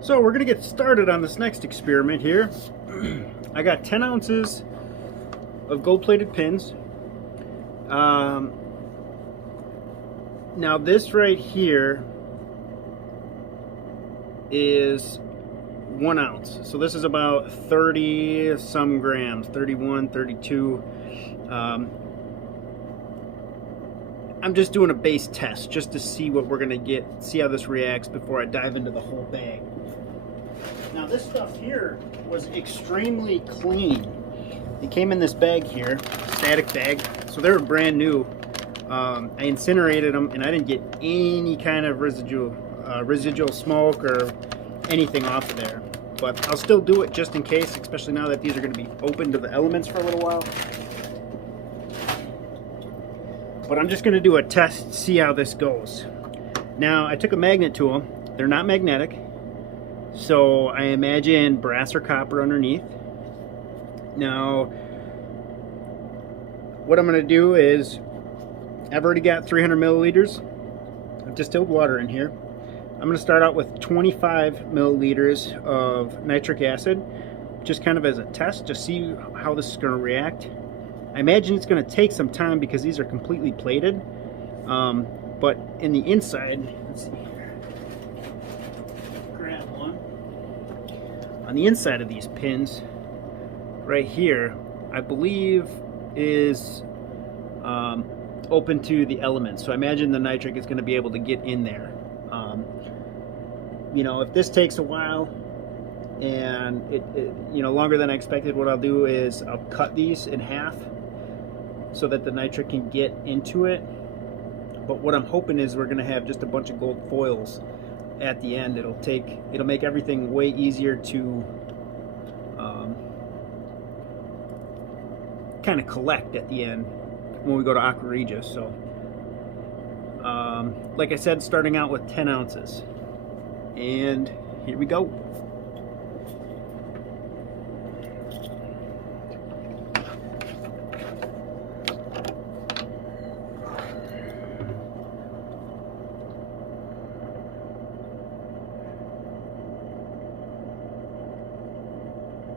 So we're gonna get started on this next experiment here. I got 10 ounces of gold-plated pins. Now this right here is 1 ounce. So this is about 30 some grams, 31, 32. I'm just doing a base test just to see what we're gonna get, see how this reacts before I dive into the whole bag. Now this stuff here was extremely clean. It came in this bag here, static bag, so they were brand new. I incinerated them and I didn't get any kind of residual smoke or anything off of there. But I'll still do it just in case, especially now that these are going to be open to the elements for a little while. But I'm just going to do a test, see how this goes. Now I took a magnet to them. They're not magnetic, so I imagine brass or copper underneath. Now what I'm going to do is, I've already got 300 milliliters of distilled water in here. I'm going to start out with 25 milliliters of nitric acid, just kind of as a test, just see how this is going to react. I imagine it's going to take some time because these are completely plated, but in the inside, let's see here, grab one. On the inside of these pins, right here, I believe is open to the elements. So I imagine the nitric is going to be able to get in there. You know, if this takes a while and it you know, longer than I expected, what I'll do is I'll cut these in half so that the nitric can get into it. But what I'm hoping is we're going to have just a bunch of gold foils at the end. It'll make everything way easier to kind of collect at the end when we go to Aqua regia. So like I said, starting out with 10 ounces, and here we go.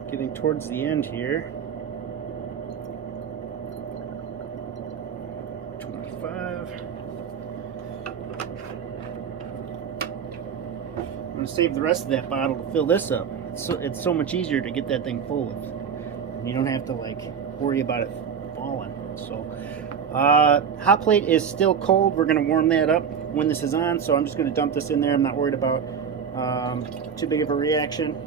Getting towards the end here. 25. I'm going to save the rest of that bottle to fill this up. It's so much easier to get that thing full with. You don't have to like worry about it falling. So hot plate is still cold. We're going to warm that up when this is on, so I'm just going to dump this in there. I'm not worried about too big of a reaction.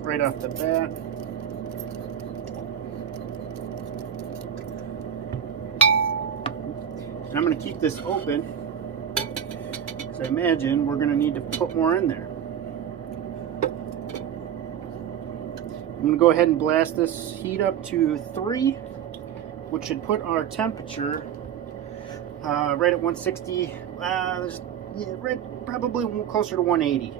Right off the bat. And I'm going to keep this open because I imagine we're going to need to put more in there. I'm going to go ahead and blast this heat up to 3, which should put our temperature right at 160, probably closer to 180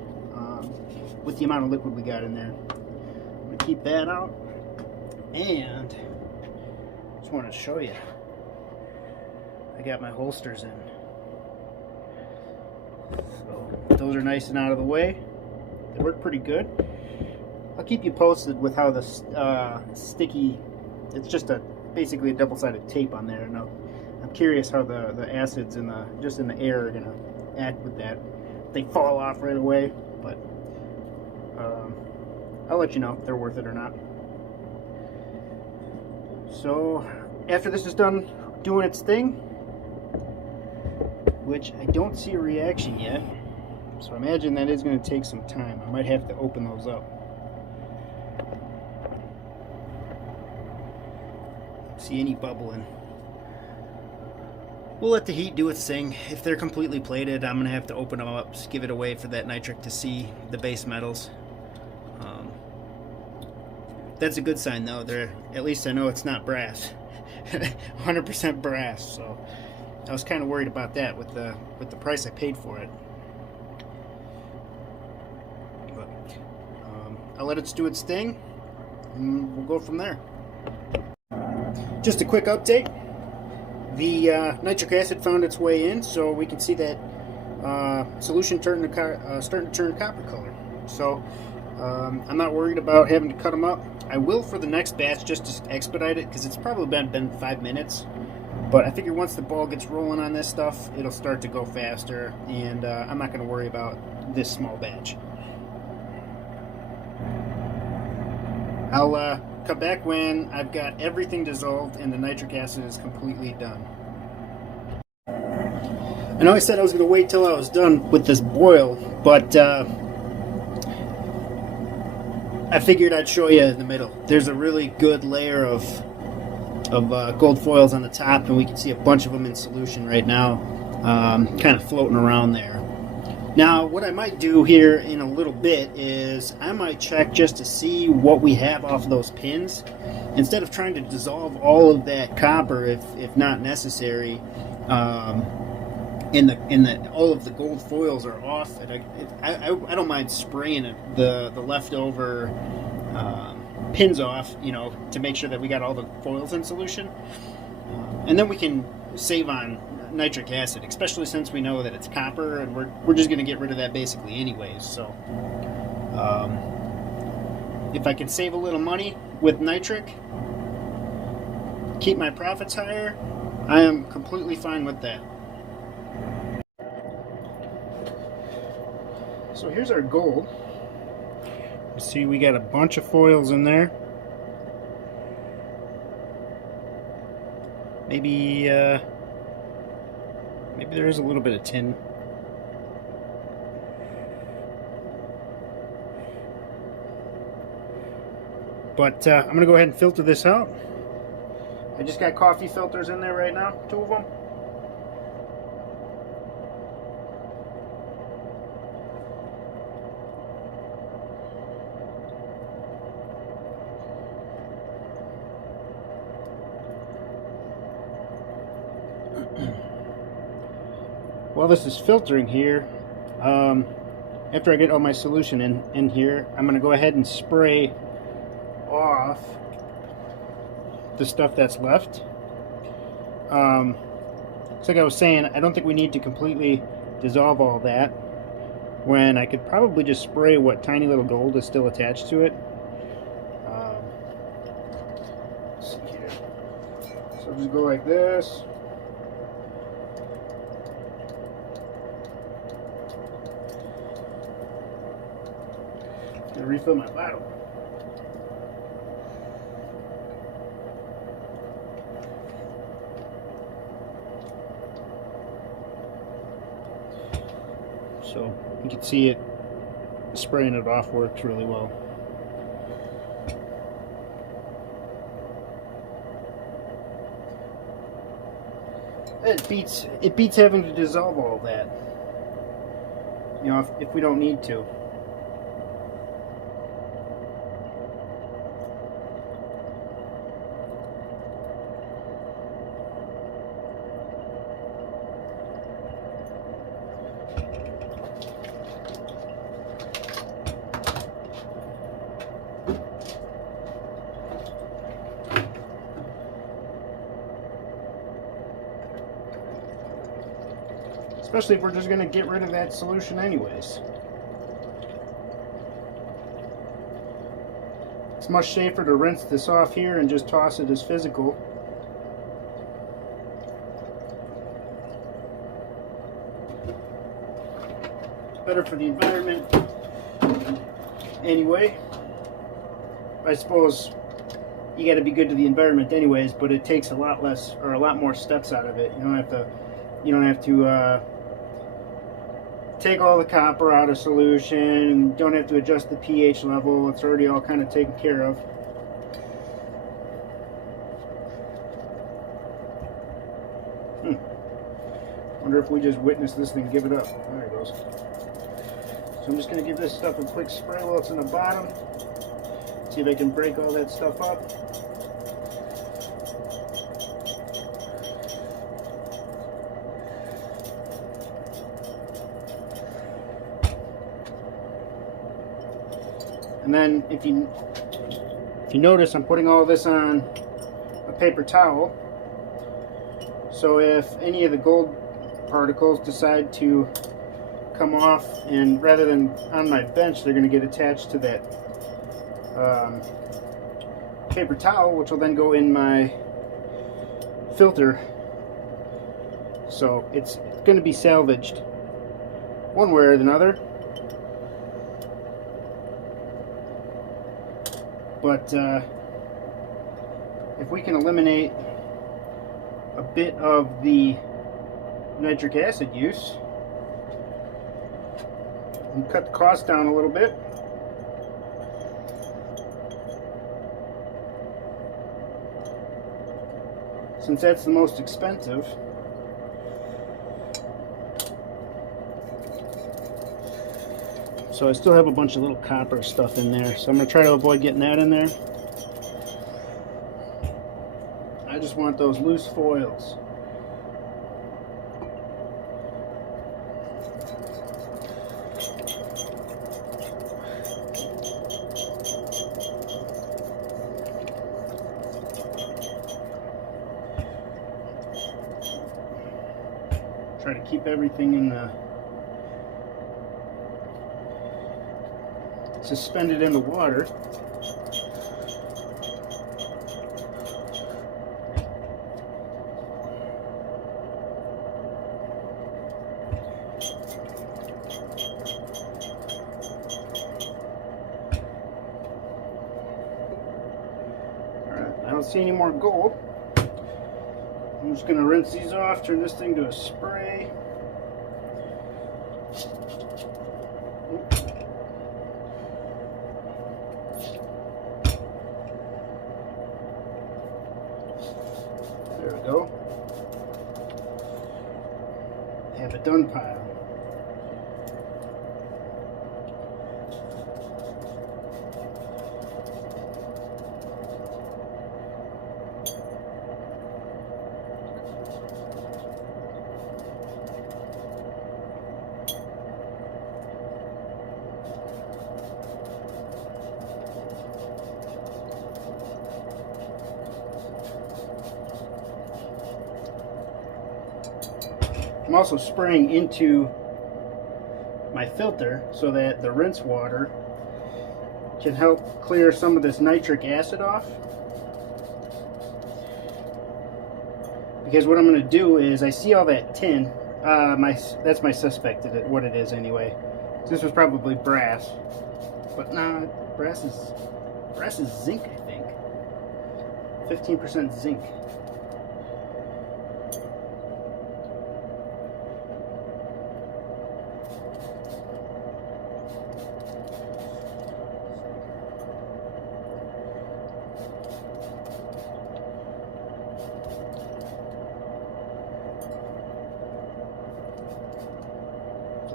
with the amount of liquid we got in there. I'm going to keep that out, and just wanted to show you. I got my holsters in. So those are nice and out of the way. They work pretty good. I'll keep you posted with how the sticky, it's just basically a double-sided tape on there. And I'm curious how the acids in the air are gonna act with that. They fall off right away, but I'll let you know if they're worth it or not. So after this is done doing its thing, which I don't see a reaction yet, so I imagine that is going to take some time. I might have to open those up. See any bubbling. We'll let the heat do its thing. If they're completely plated, I'm going to have to open them up, just give it away for that nitric to see the base metals. That's a good sign though. At least I know it's not brass. 100% brass, so I was kind of worried about that with the price I paid for it. But I'll let it do its thing, and we'll go from there. Just a quick update. The nitric acid found its way in, so we can see that solution starting to turn copper color. So I'm not worried about having to cut them up. I will for the next batch just to expedite it, because it's probably been 5 minutes. But I figure once the ball gets rolling on this stuff, it'll start to go faster, and I'm not going to worry about this small batch. I'll come back when I've got everything dissolved and the nitric acid is completely done. I know I said I was going to wait till I was done with this boil, but I figured I'd show you in the middle. There's a really good layer of gold foils on the top, and we can see a bunch of them in solution right now, kind of floating around there. Now, what I might do here in a little bit is I might check just to see what we have off of those pins, instead of trying to dissolve all of that copper if not necessary. All of the gold foils are off, and I don't mind spraying it, the leftover pins off, to make sure that we got all the foils in solution, and then we can save on nitric acid, especially since we know that it's copper, and we're just going to get rid of that basically anyways. So if I can save a little money with nitric, keep my profits higher, I am completely fine with that. So here's our gold. You see we got a bunch of foils in there. Maybe there is a little bit of tin. But I'm going to go ahead and filter this out. I just got coffee filters in there right now, 2 of them. While this is filtering here, after I get all my solution in here, I'm going to go ahead and spray off the stuff that's left. It's like I was saying, I don't think we need to completely dissolve all that, when I could probably just spray what tiny little gold is still attached to it. Let's see here. So just go like this. Refill my bottle. So you can see it, spraying it off works really well. It beats having to dissolve all that, if we don't need to. Especially if we're just going to get rid of that solution anyways. It's much safer to rinse this off here and just toss it as physical. It's better for the environment anyway. I suppose you got to be good to the environment anyways, but it takes a lot less, or a lot more steps out of it. You don't have to take all the copper out of solution, don't have to adjust the pH level. It's already all kind of taken care of. Wonder if we just witnessed this thing give it up. There it goes. So I'm just going to give this stuff a quick spray while it's in the bottom. See if I can break all that stuff up. And then if you notice, I'm putting all this on a paper towel. So if any of the gold particles decide to come off, and rather than on my bench, they're going to get attached to that paper towel, which will then go in my filter. So it's going to be salvaged one way or another. But if we can eliminate a bit of the nitric acid use and cut the cost down a little bit, since that's the most expensive. So I still have a bunch of little copper stuff in there, so I'm going to try to avoid getting that in there. I just want those loose foils. Try to keep everything in the suspended in the water. Alright, I don't see any more gold. I'm just going to rinse these off, turn this thing to a spray. There we go. Have a done pile. I'm also spraying into my filter so that the rinse water can help clear some of this nitric acid off. Because what I'm going to do is, I see all that tin. That's my suspect at what it is anyway. This was probably brass, but nah, brass is zinc, I think. 15% zinc.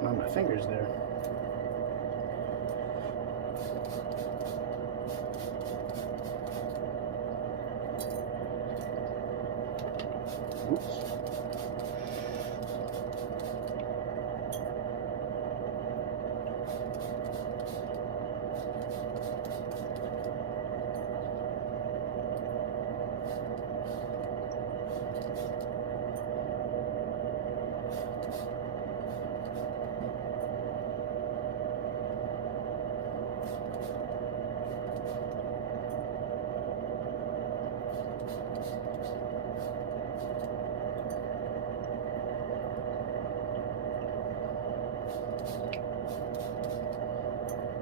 On my fingers there. Oops.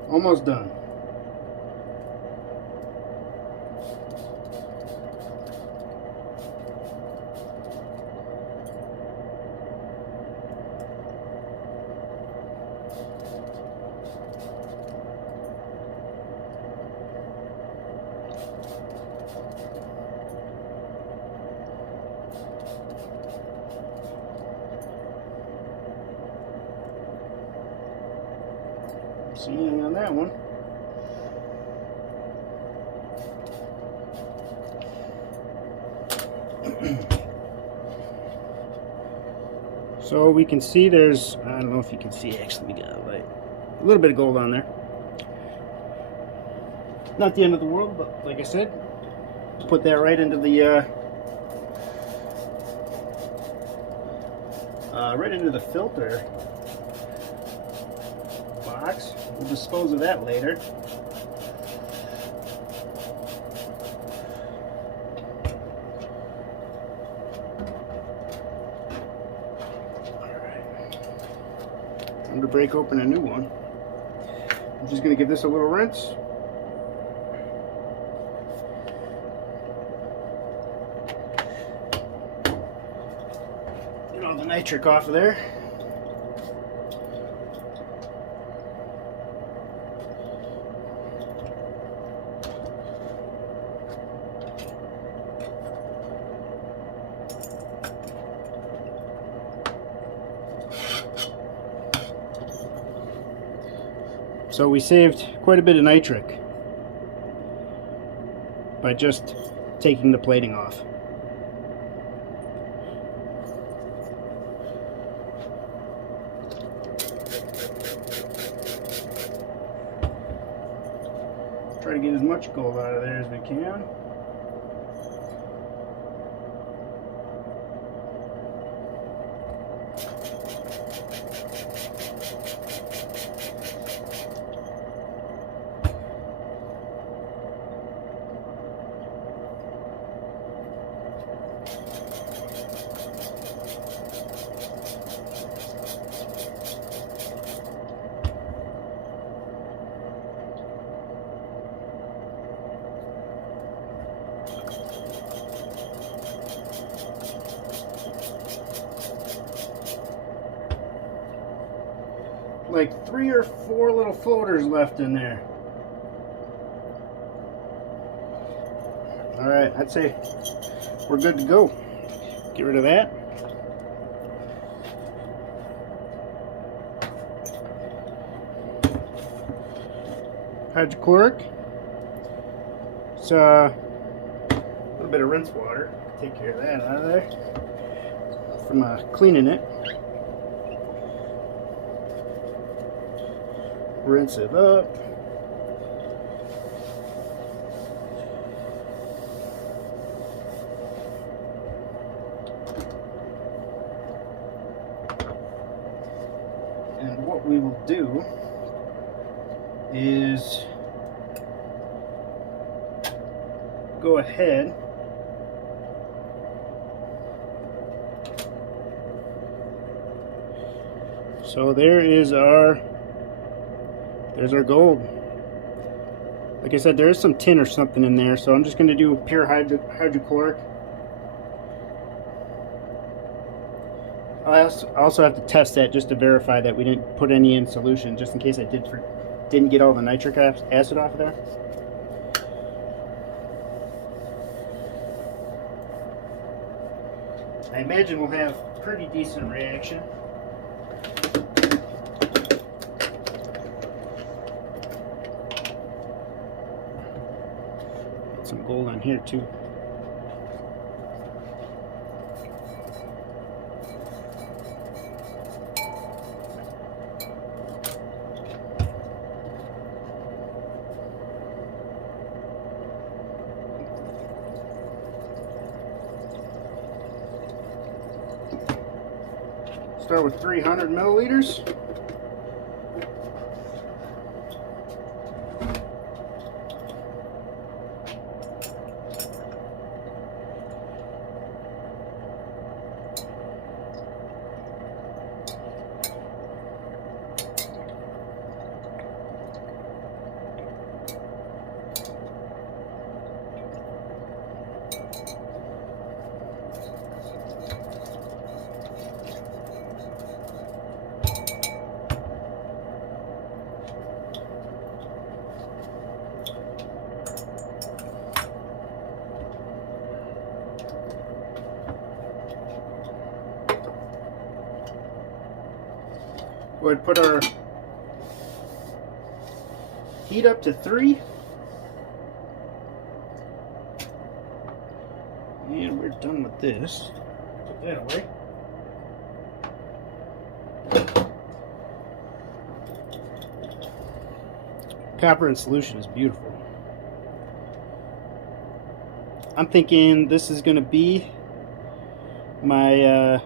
Almost done. See anything on that one? So we can see there's, I don't know if you can see, actually we got like a little bit of gold on there. Not the end of the world, but like I said, put that right into the filter. box. We'll dispose of that later. Time to break open a new one. I'm just going to give this a little rinse. Get all the nitric off of there. So we saved quite a bit of nitric by just taking the plating off. Try to get as much gold out of there as we can. Like 3 or 4 little floaters left in there. Alright, I'd say we're good to go. Get rid of that. Hydrochloric. It's a little bit of rinse water. Take care of that out of there from cleaning it. Rinse it up. And what we will do is go ahead so there's our gold. Like I said, there is some tin or something in there, so I'm just going to do pure hydrochloric. I also have to test that just to verify that we didn't put any in solution, just in case I didn't get all the nitric acid off of there. I imagine we'll have pretty decent reaction. Some gold on here too. Start with 300 milliliters. We'll put our heat up to 3. And we're done with this. Put that away. Copper in solution is beautiful. I'm thinking this is going to be my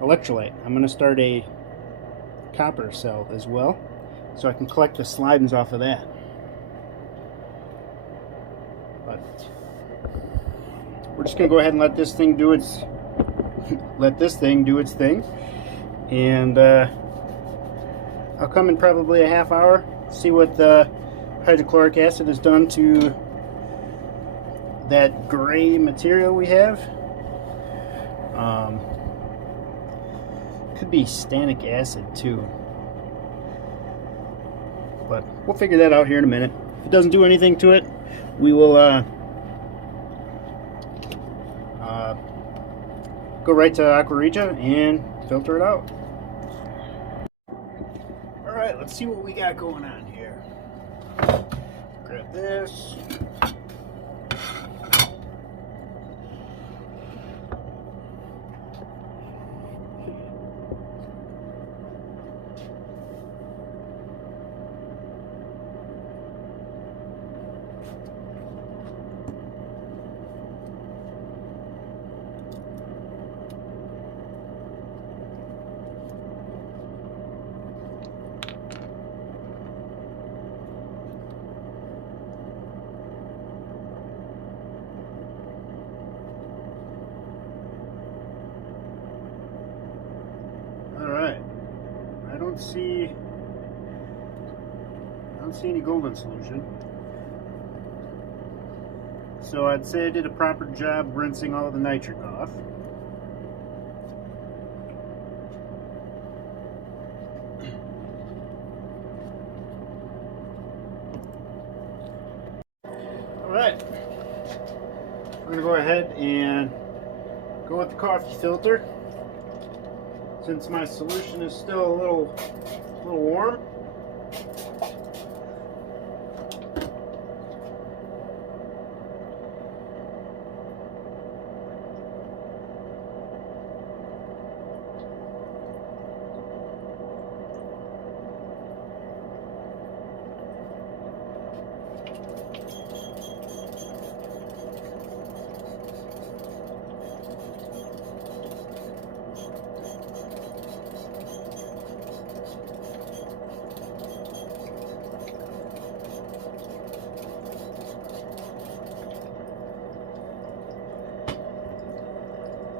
electrolyte. I'm going to start a copper cell as well, so I can collect the slimes off of that. But we're just gonna go ahead and let this thing do its thing, and I'll come in probably a half hour, see what the hydrochloric acid has done to that gray material we have. Could be stannic acid too, but we'll figure that out here in a minute. If it doesn't do anything to it, we will go right to Aqua regia and filter it out. Alright, let's see what we got going on here. Grab this. I don't see any gold in solution. So I'd say I did a proper job rinsing all the nitric off. Alright, we're going to go ahead and go with the coffee filter. Since my solution is still a little warm.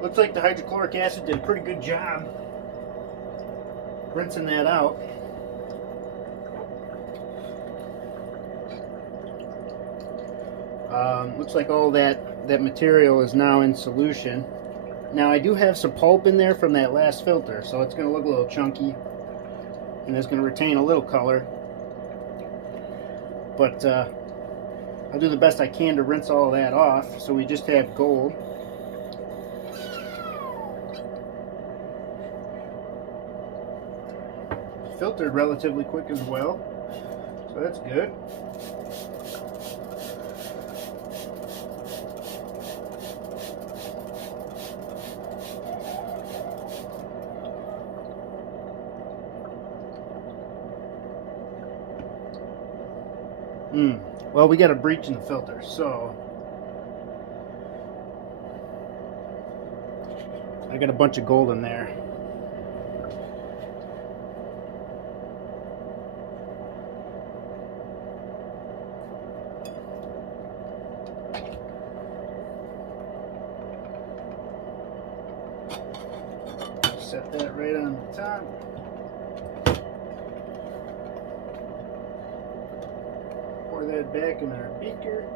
Looks like the hydrochloric acid did a pretty good job rinsing that out. Looks like all that material is now in solution. Now I do have some pulp in there from that last filter, so it's going to look a little chunky and it's going to retain a little color. But I'll do the best I can to rinse all that off, so we just have gold. Filtered relatively quick as well, so that's good. Well, we got a breach in the filter, so I got a bunch of gold in there. Set that right on the top. Pour that back in our beaker.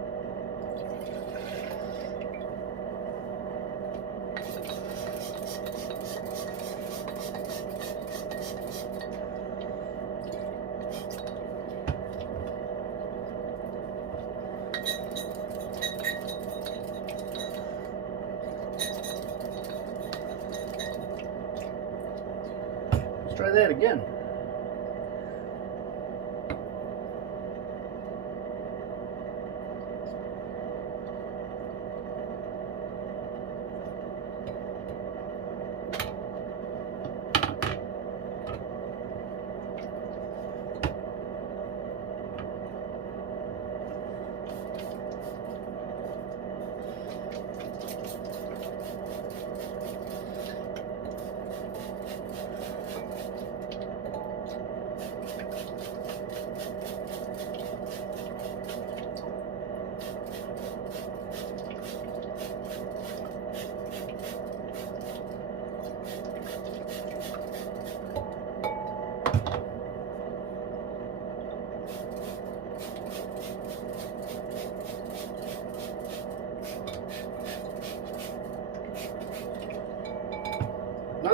Let's try that again.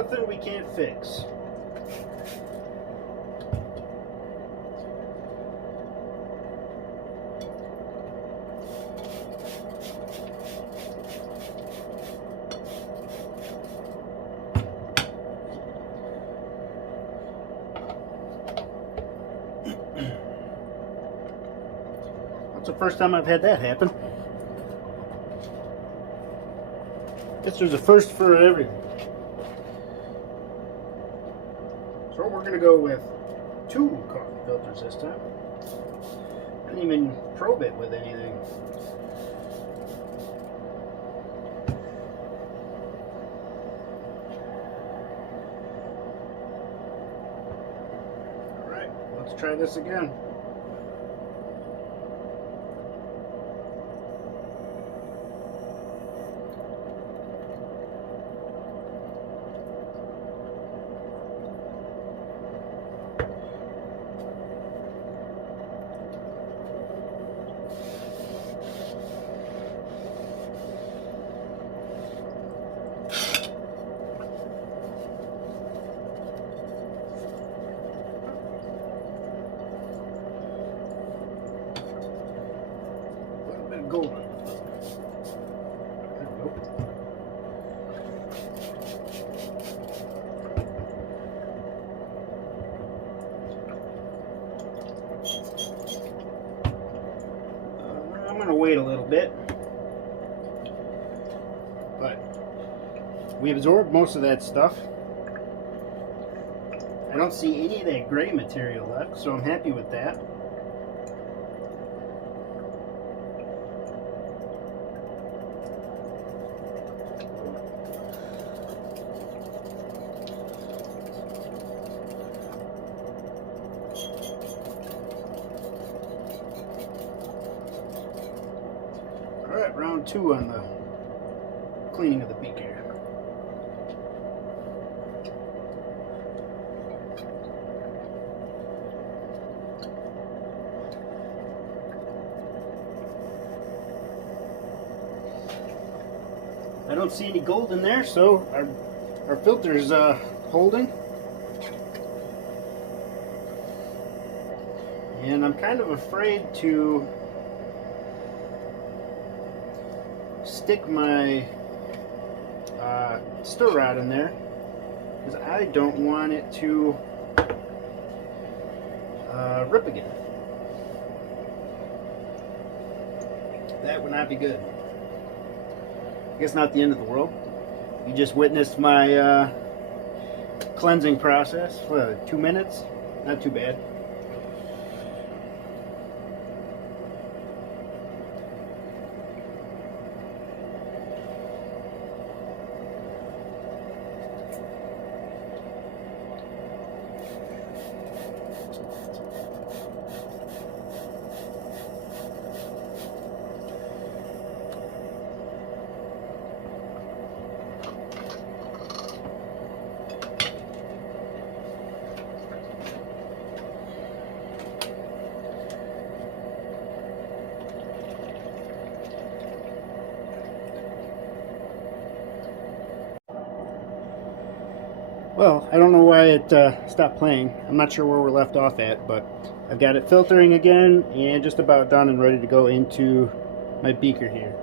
Nothing we can't fix. That's the first time I've had that happen. Guess there's a first for everything. So we're going to go with 2 coffee filters this time. I didn't even probe it with anything. Alright, let's try this again. Gold. I'm going to wait a little bit, but we absorbed most of that stuff. I don't see any of that gray material left, so I'm happy with that. Alright, round 2 on the cleaning of the beaker. I don't see any gold in there, so our filter's holding. And I'm kind of afraid to stick my stir rod in there because I don't want it to rip again. That would not be good. I guess not the end of the world. You just witnessed my cleansing process. What, 2 minutes? Not too bad. Well, I don't know why it stopped playing. I'm not sure where we're left off at, but I've got it filtering again and just about done and ready to go into my beaker here.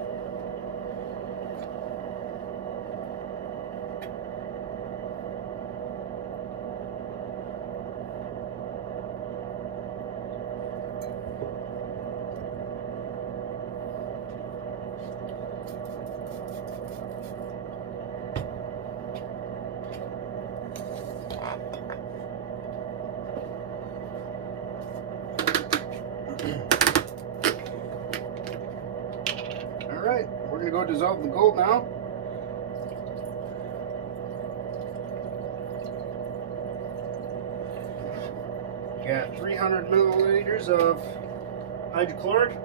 Alright, we're going to go dissolve the gold now. Got 300 milliliters of hydrochloric.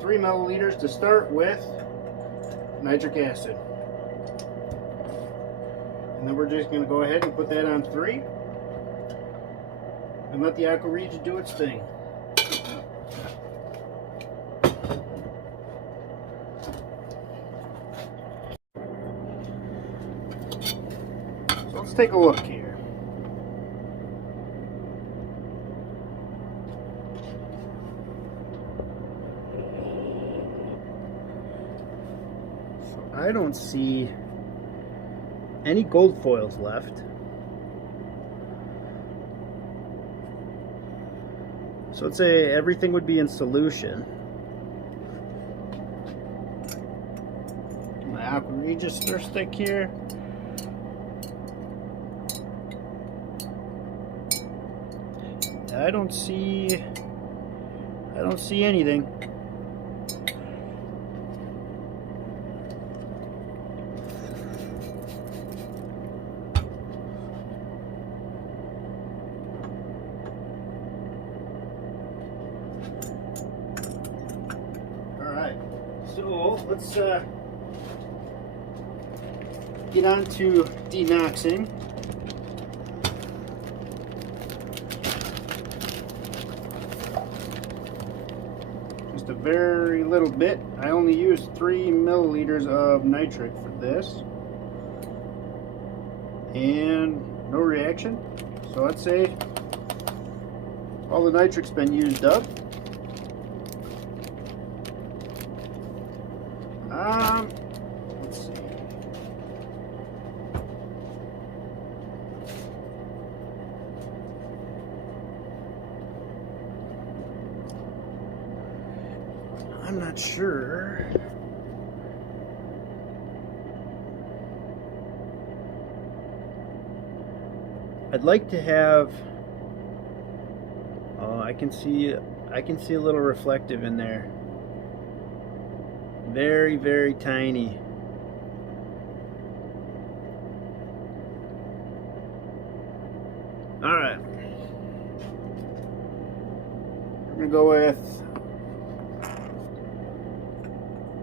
Three milliliters to start with nitric acid. And then we're just going to go ahead and put that on 3. and let the Aqua regia do its thing. So let's take a look here. So I don't see any gold foils left. So let's say everything would be in solution. My Aqua regia stir stick here. I don't see anything. So let's get on to denoxing. Just a very little bit. I only used 3 milliliters of nitric for this, and no reaction. So I'd say all the nitric's been used up. Let's see. I'm not sure. I'd like to have. Oh, I can see a little reflective in there. Very, very tiny. All right. We're gonna go with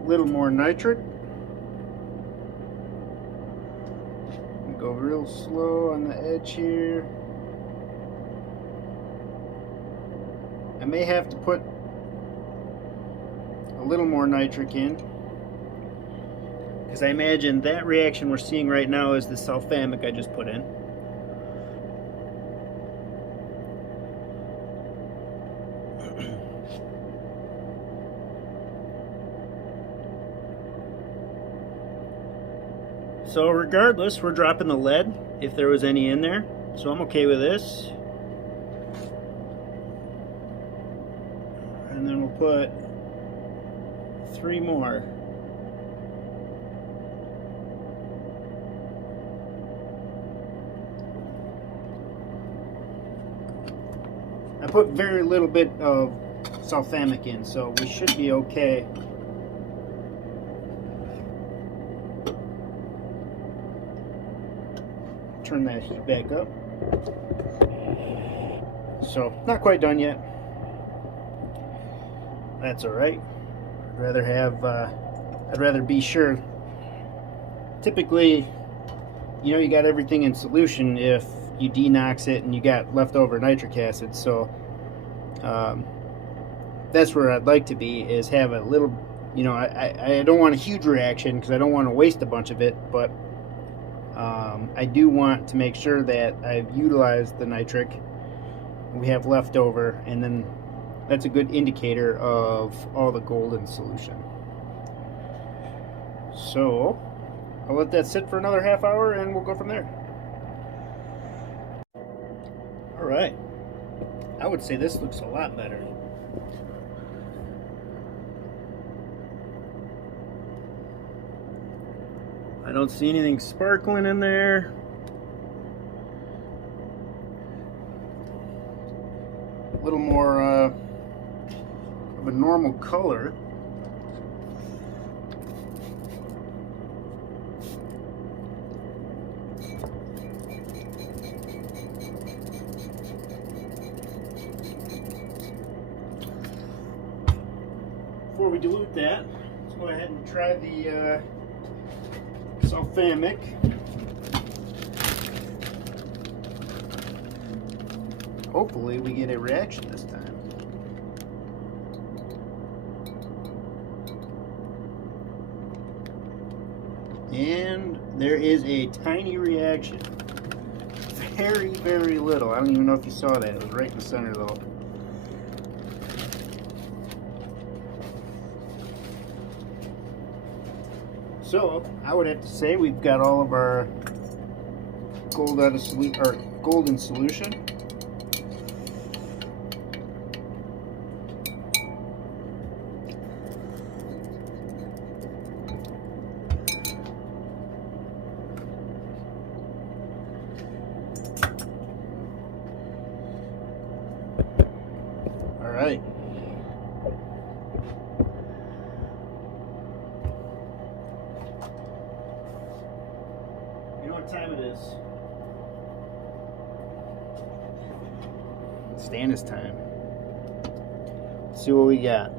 a little more nitric. Go real slow on the edge here. I may have to put a little more nitric in, because I imagine that reaction we're seeing right now is the sulfamic I just put in. So regardless, we're dropping the lead if there was any in there, so I'm okay with this. And then we'll put 3 more. I put very little bit of sulfamic in, so we should be okay. Turn that heat back up. So, not quite done yet. That's alright. I'd rather be sure. Typically, you know, you got everything in solution if you denox it and you got leftover nitric acid. So that's where I'd like to be, is have a little, you know, I don't want a huge reaction because I don't want to waste a bunch of it, but I do want to make sure that I've utilized the nitric we have left over, and then that's a good indicator of all the gold in solution. So I'll let that sit for another half hour and we'll go from there. Alright, I would say this looks a lot better. I don't see anything sparkling in there. A little more of a normal color. Before we dilute that, let's go ahead and try the sulfamic. hopefully we get a reaction this time. And there is a tiny reaction. Very, very little. I don't even know if you saw that. It was right in the center though. So I would have to say we've got all of our gold out of gold in solution. All right. You know what time it is? Stannis time. Let's see what we got.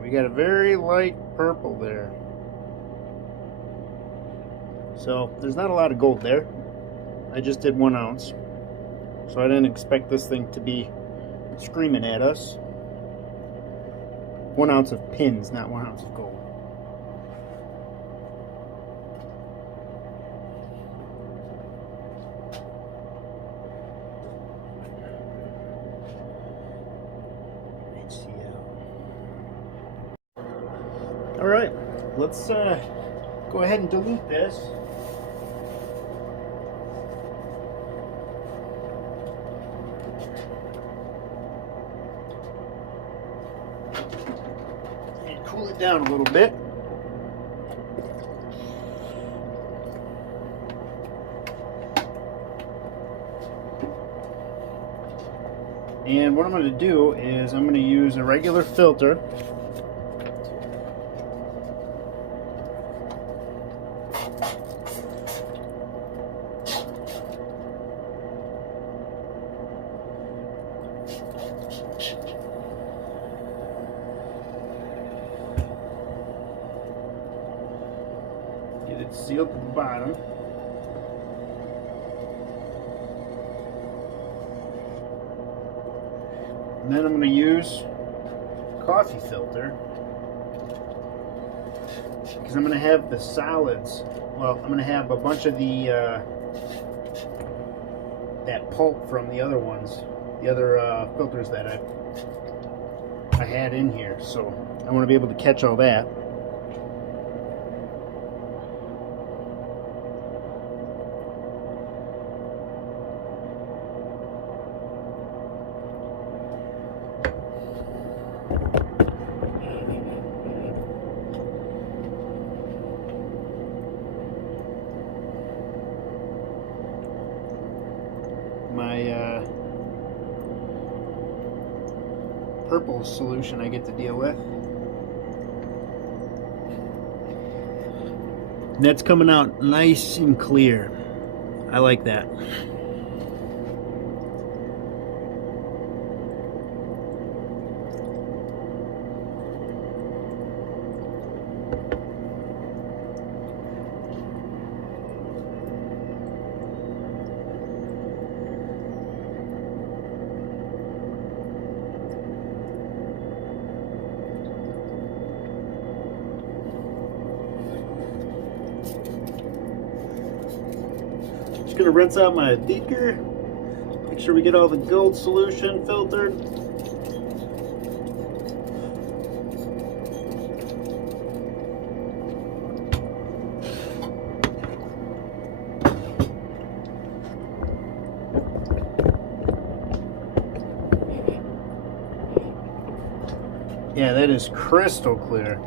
We got a very light purple there. So there's not a lot of gold there. I just did 1 ounce. So I didn't expect this thing to be screaming at us. 1 ounce of pins, not 1 ounce of gold. All right, let's go ahead and dilute this. And cool it down a little bit. And what I'm going to do is I'm going to use a regular filter. Get it sealed to the bottom. And then I'm going to use coffee filter because I'm going to have the solids. Well, I'm going to have a bunch of the that pulp from the other ones, the other filters that I had in here. So I want to be able to catch all that. My purple solution I get to deal with. And that's coming out nice and clear. I like that. Just gonna rinse out my beaker, make sure we get all the gold solution filtered. Yeah, that is crystal clear.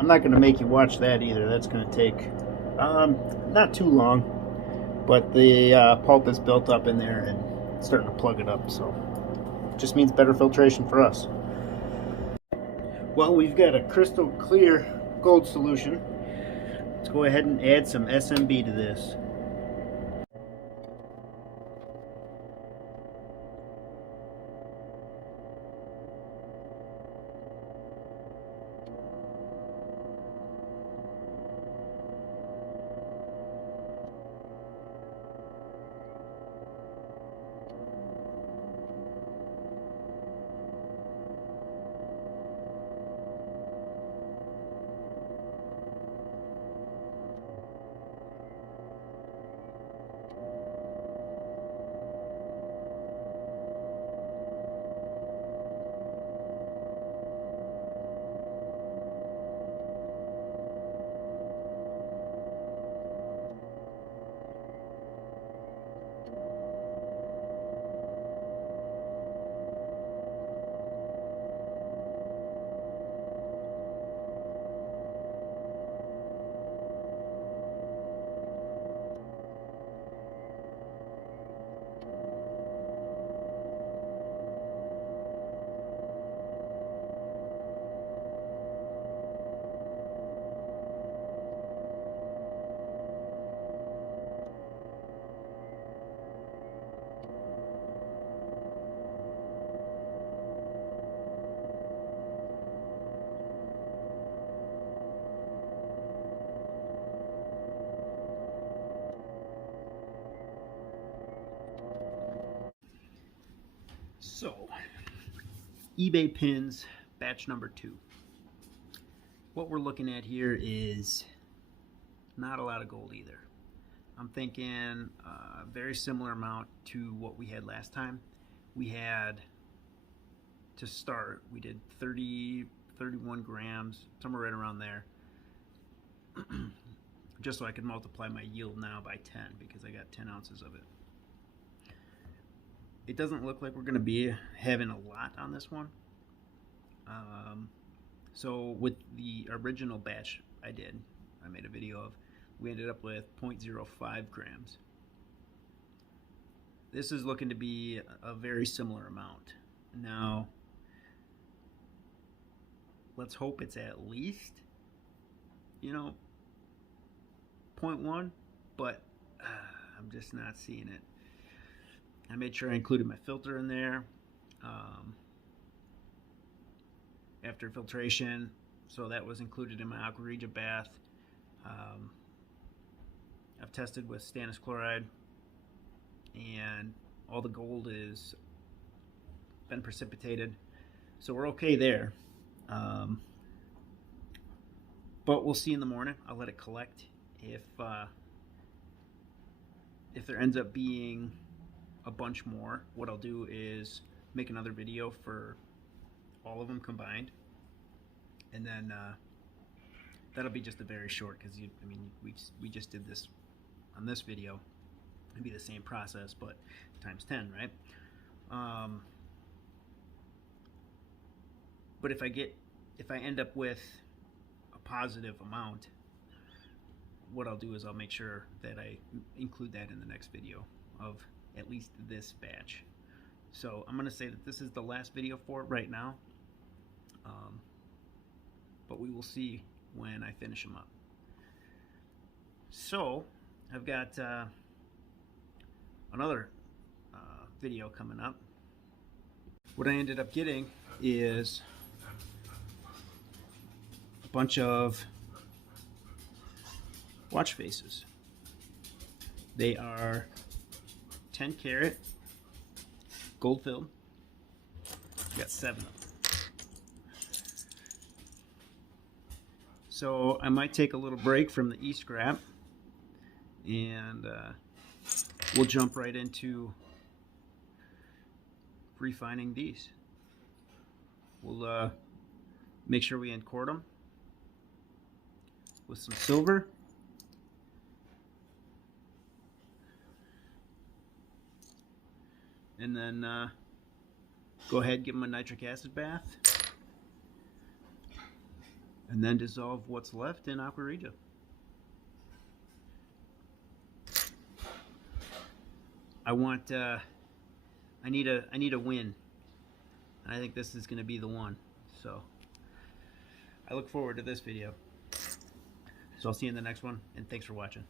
I'm not going to make you watch that either. That's going to take not too long, but the pulp is built up in there and it's starting to plug it up, so just means better filtration for us. Well, we've got a crystal clear gold solution. Let's go ahead and add some SMB to this. So, eBay pins, batch number 2. What we're looking at here is not a lot of gold either. I'm thinking a very similar amount to what we had last time. We had, to start, we did 31 grams, somewhere right around there. Just so I could multiply my yield now by 10, because I got 10 ounces of it. It doesn't look like we're going to be having a lot on this one. So with the original batch I made a video of, we ended up with 0.05 grams. This is looking to be a very similar amount. Now, let's hope it's at least, 0.1, but I'm just not seeing it. I made sure I included my filter in there after filtration, so that was included in my Aqua regia bath. I've tested with stannous chloride, and all the gold is been precipitated, so we're okay there. But we'll see in the morning. I'll let it collect. If there ends up being a bunch more, what I'll do is make another video for all of them combined, and then that'll be just a very short, because we just did this on this video. It'd be the same process but times 10, right? But if I end up with a positive amount, what I'll do is I'll make sure that I include that in the next video of at least this batch. So I'm going to say that this is the last video for it right now, but we will see when I finish them up. So I've got another video coming up. What I ended up getting is a bunch of watch faces. They are 10 karat gold filled. Got 7 of them. So I might take a little break from the e-scrap, and we'll jump right into refining these. We'll make sure we uncord them with some silver. And then go ahead and give them a nitric acid bath. and then dissolve what's left in Aqua Regia. I need a win. And I think this is going to be the one. So I look forward to this video. So I'll see you in the next one, and thanks for watching.